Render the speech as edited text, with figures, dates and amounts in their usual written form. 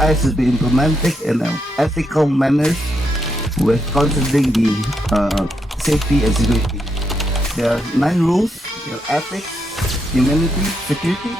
AI should be implemented in an ethical manner with considering the safety and security. There are 9 rules: ethics, humanity, security,